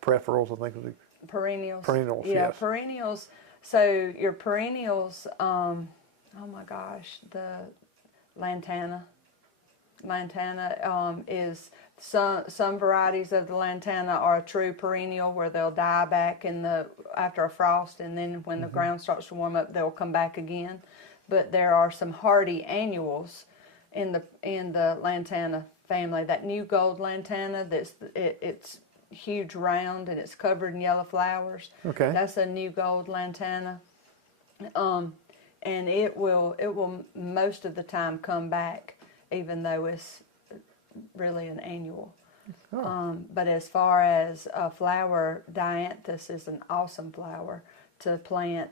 Perennials, I think. Perennials. Perennials, yeah, yes. Perennials. So your perennials, oh my gosh, the lantana. Lantana is some varieties of the lantana are a true perennial where they'll die back after a frost, and then when the ground starts to warm up, they'll come back again. But there are some hardy annuals in the lantana family. That new gold lantana, it's huge round and it's covered in yellow flowers. Okay. That's a new gold lantana. And it will most of the time come back, even though it's really an annual. Oh. But as far as a flower, dianthus is an awesome flower to plant,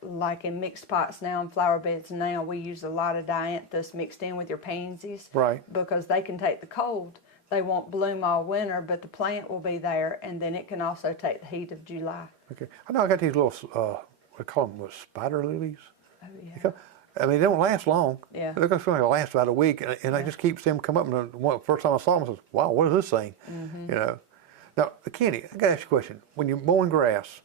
like in mixed pots now, in flower beds now, we use a lot of dianthus mixed in with your pansies. Right. Because they can take the cold. they won't bloom all winter, but the plant will be there, and then it can also take the heat of July. Okay. I know I got these little, we call them spider lilies. Oh, yeah. They come- I mean, they don't last long. Yeah. They're going to last about a week, and I just keep seeing them come up. And first time I saw them, I said, "Wow, what is this thing?" You know. Now, Kenny, I got to ask you a question. When you're mowing grass,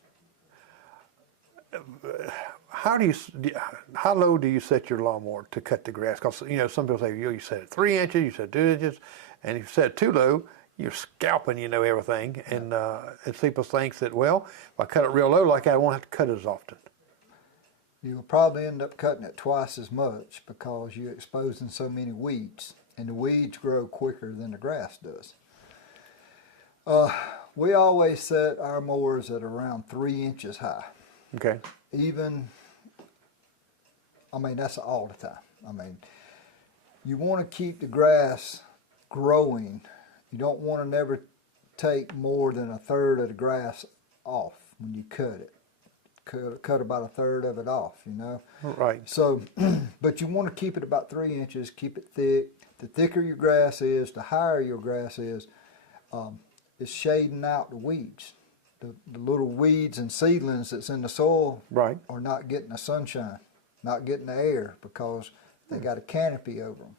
how low do you set your lawnmower to cut the grass? Because some people say you set it 3 inches, you set 2 inches, and if you set it too low, you're scalping everything. And people think that, well, if I cut it real low like that, I won't have to cut it as often. You'll probably end up cutting it twice as much because you're exposing so many weeds, and the weeds grow quicker than the grass does. We always set our mowers at around 3 inches high. Okay. That's all the time. You want to keep the grass growing. You don't want to never take more than a third of the grass off when you cut it. Cut about a third of it off, Right. So, but you want to keep it about 3 inches, keep it thick. The thicker your grass is, the higher your grass is, it's shading out the weeds. The little weeds and seedlings that's in the soil Right. are not getting the sunshine, not getting the air because they got a canopy over them.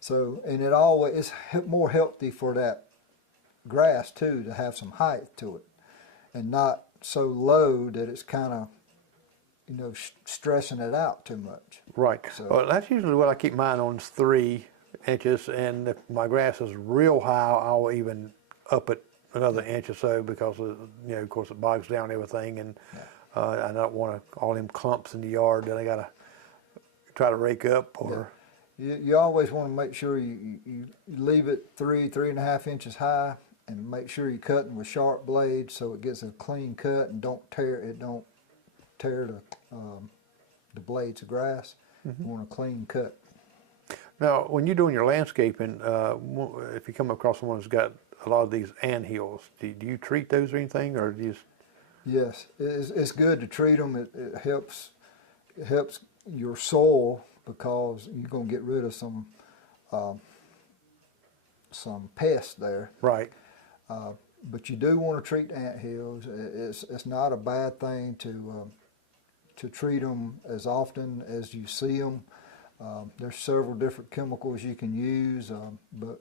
So, and it's more healthy for that grass too to have some height to it and not so low that it's kind of, stressing it out too much. Right. So, Well, that's usually what I keep mine on is 3 inches, and if my grass is real high, I'll even up it another inch or so because of course it bogs down everything, and I don't want all them clumps in the yard that I gotta try to rake up or. You always want to make sure you leave it 3.5 inches high, and make sure you're cutting with sharp blades so it gets a clean cut and don't tear the blades of grass. You want a clean cut. Now, when you're doing your landscaping, if you come across someone who's got a lot of these anthills, do you treat those or anything, or do you? Yes, it's good to treat them. It helps your soil because you're going to get rid of some pests there. Right. But you do want to treat anthills. It's not a bad thing to treat them as often as you see them. There's several different chemicals you can use, but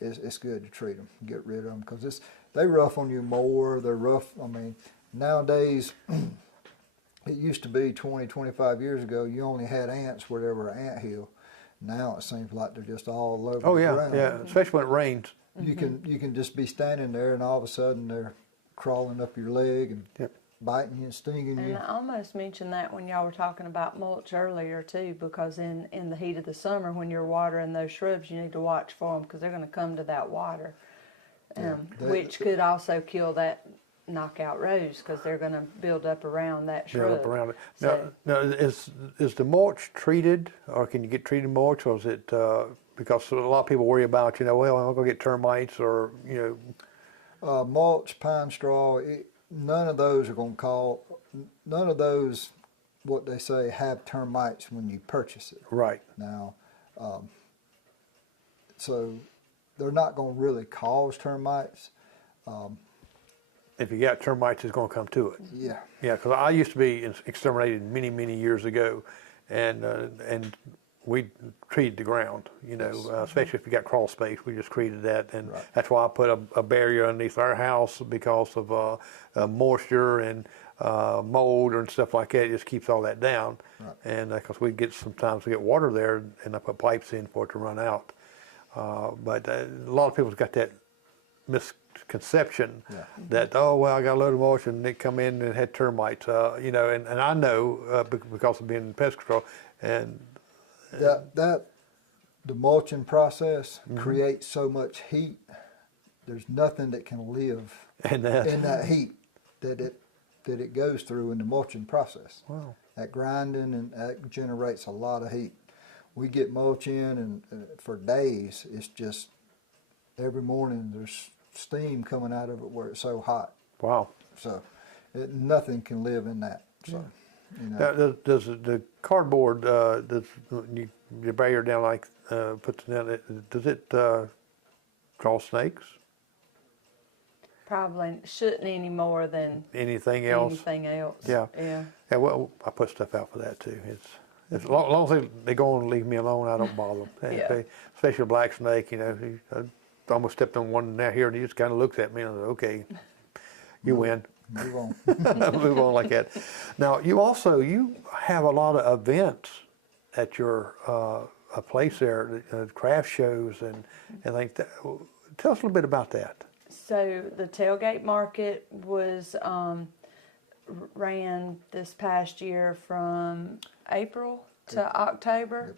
it's good to treat them, get rid of them because they rough on you more. They're rough. Nowadays, it used to be 20, 25 years ago, you only had ants where there were an anthill. Now it seems like they're just all over the ground. Yeah, especially when it rains. You can just be standing there and all of a sudden they're crawling up your leg and biting you and stinging you. And I almost mentioned that when y'all were talking about mulch earlier too, because in the heat of the summer when you're watering those shrubs, you need to watch for them because they're going to come to that water, which could also kill that knockout rose because they're going to build up around that shrub. Build up around it. So, now, is the mulch treated, or can you get treated mulch, or is it because a lot of people worry about well, I'm going to get termites or mulch, pine straw. None of those are going to none of those, what they say, have termites when you purchase it. Right. Now, so they're not going to really cause termites. If you got termites, it's going to come to it. Yeah. Yeah, because I used to be exterminated many, many years ago, and we treated the ground, especially if you got crawl space, we just treated that, and that's why I put a barrier underneath our house because of moisture and mold and stuff like that. It just keeps all that down, and because sometimes we get water there, and I put pipes in for it to run out. But a lot of people's got that misconception that I got a load of mulch and they come in and had termites, and I know because of being in pest control and. The mulching process creates so much heat. There's nothing that can live in that heat that it goes through in the mulching process. Wow. That grinding and that generates a lot of heat. We get mulch in and for days. It's just every morning there's steam coming out of it where it's so hot. Wow. So nothing can live in that. So. Now, does the cardboard, you barrier down puts it down, does it draw snakes? Probably shouldn't any more than Anything else? anything else. Yeah. Yeah. Yeah, well, I put stuff out for that too. It's as long as they go and leave me alone, I don't bother them. Yeah. Especially a black snake, you know. I almost stepped on one down here, and he just kind of looks at me, and I said, "Okay, you win." Move on. Move on like that. Now, you have a lot of events at your a place there, craft shows and like that. Tell us a little bit about that. So the tailgate market was ran this past year from April to October.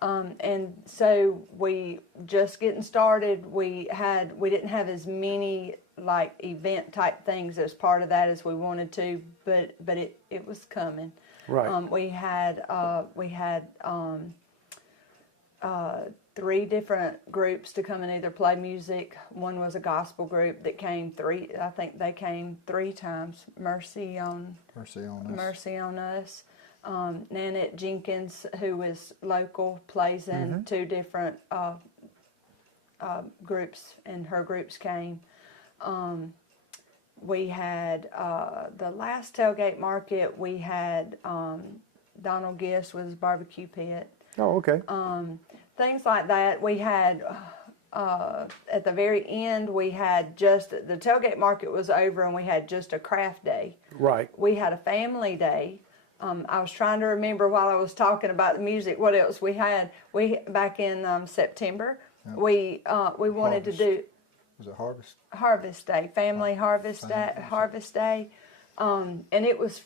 And so we just getting started. We didn't have as many like event type things as part of that as we wanted to, but it was coming. Right. We had 3 different groups to come and either play music. One was a gospel group that came I think they came 3 times. Mercy on Us. Nanette Jenkins, who is local, plays in 2 different groups, and her groups came. We had the last tailgate market. We had Donald Gist with his barbecue pit. Oh, okay. Things like that. We had at the very end. We had just the tailgate market was over, and we had just a craft day. Right. We had a family day. I was trying to remember while I was talking about the music what else we had. Back in September. Yep. We wanted to do. Was it Harvest? Harvest Day, Family Harvest Day, and it was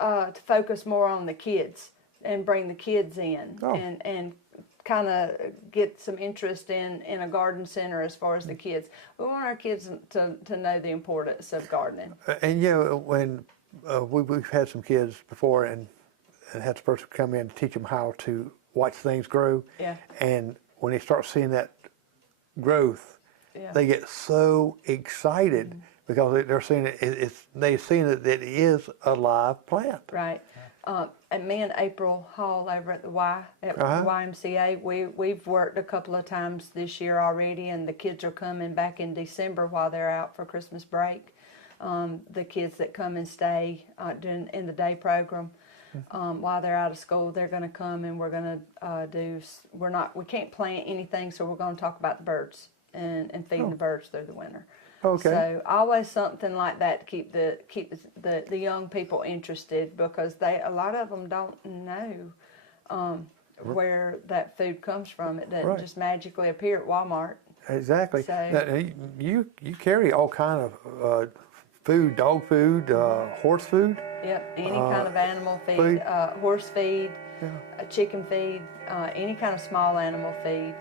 to focus more on the kids and bring the kids in and kind of get some interest in a garden center as far as the kids. We want our kids to know the importance of gardening. And when we've had some kids before and had the person come in and teach them how to watch things grow. Yeah. And when they start seeing that growth, Yeah. they get so excited because they're seeing it. They've seen that it is a live plant. Right. And me and April Hall over at the YMCA, we've worked a couple of times this year already, and the kids are coming back in December while they're out for Christmas break. The kids that come and stay in the day program while they're out of school, they're going to come, and we're going to we can't plant anything, so we're going to talk about the birds and feeding the birds through the winter. Okay. So always something like that to keep the young people interested, because a lot of them don't know where that food comes from. It doesn't just magically appear at Walmart. Exactly. So, Now, you carry all kind of food, dog food, horse food. Yep, any kind of animal feed, horse feed, chicken feed, any kind of small animal feed,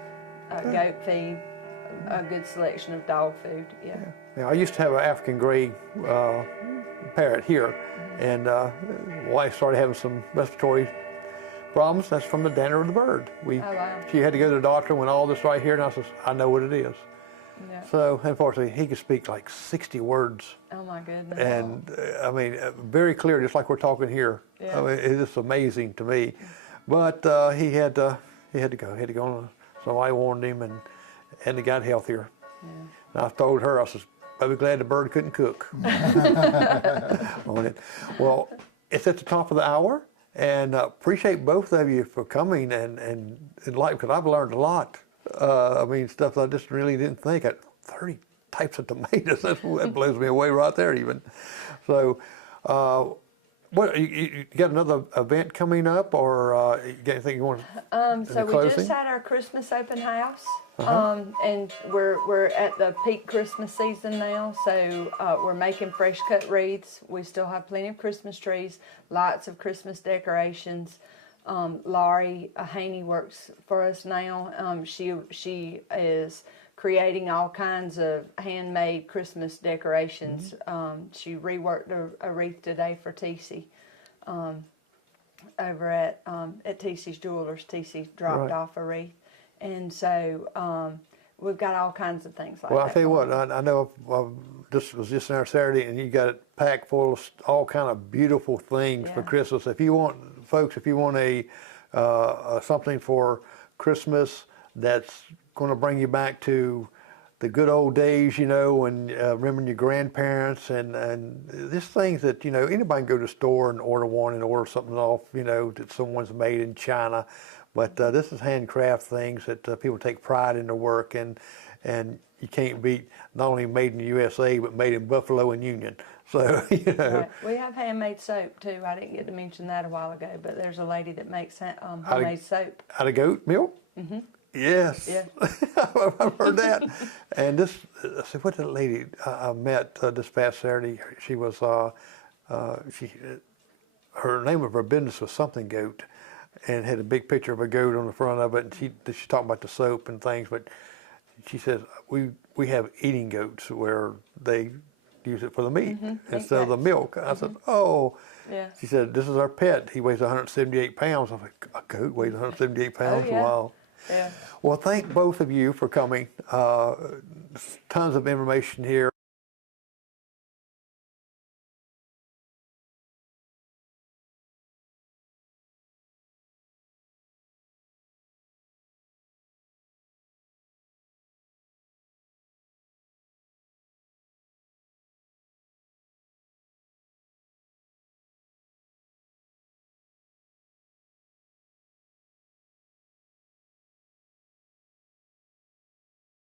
goat feed, a good selection of dog food. Yeah. Now, I used to have an African gray parrot here, and wife started having some respiratory problems. That's from the dander of the bird. Wow. She had to go to the doctor when all this right here, and I says, I know what it is. Yeah. So, unfortunately, he could speak like 60 words. Oh my goodness. And I mean, very clear, just like we're talking here. Yeah. I mean, it's just amazing to me. But he had to go. Somebody warned him, and he got healthier. Yeah. And I told her, I says, I'd be glad the bird couldn't cook on it. Well, it's at the top of the hour, and appreciate both of you for coming and because I've learned a lot. I mean, stuff I just really didn't think. 30 types of tomatoes, that blows me away right there even. So, what, you got another event coming up, or you got anything you want to So we just had our Christmas open house, and we're at the peak Christmas season now. So we're making fresh cut wreaths. We still have plenty of Christmas trees, lots of Christmas decorations. Laurie Haney works for us now. She is creating all kinds of handmade Christmas decorations. She reworked a wreath today for TC over at TC's Jewelers. TC dropped off a wreath, and so we've got all kinds of things like that. Well, I'll tell you what, I know this was just in our Saturday, and you got it packed full of all kind of beautiful things for Christmas. If you want, folks, a something for Christmas that's going to bring you back to the good old days, you know, and remembering your grandparents and these things that, you know, anybody can go to the store and order one and order something off, you know, that someone's made in China. But this is handcraft things that people take pride in their work, and you can't beat not only made in the USA, but made in Buffalo and Union. So, you know. Right. We have handmade soap too. I didn't get to mention that a while ago, but there's a lady that makes homemade soap. Out of goat milk? Mm-hmm. Yes. Yeah. I've heard that. And this, I said, what's that lady I met this past Saturday? She was, her name of her business was something goat, and had a big picture of a goat on the front of it. And she talked about the soap and things, but she says, we have eating goats where they use it for the meat instead of the milk. I said, oh. Yeah. She said, this is our pet. He weighs 178 pounds. I was like, a goat weighs 178 pounds? Oh, yeah. Wow. Yeah. Well, thank both of you for coming. Tons of information here.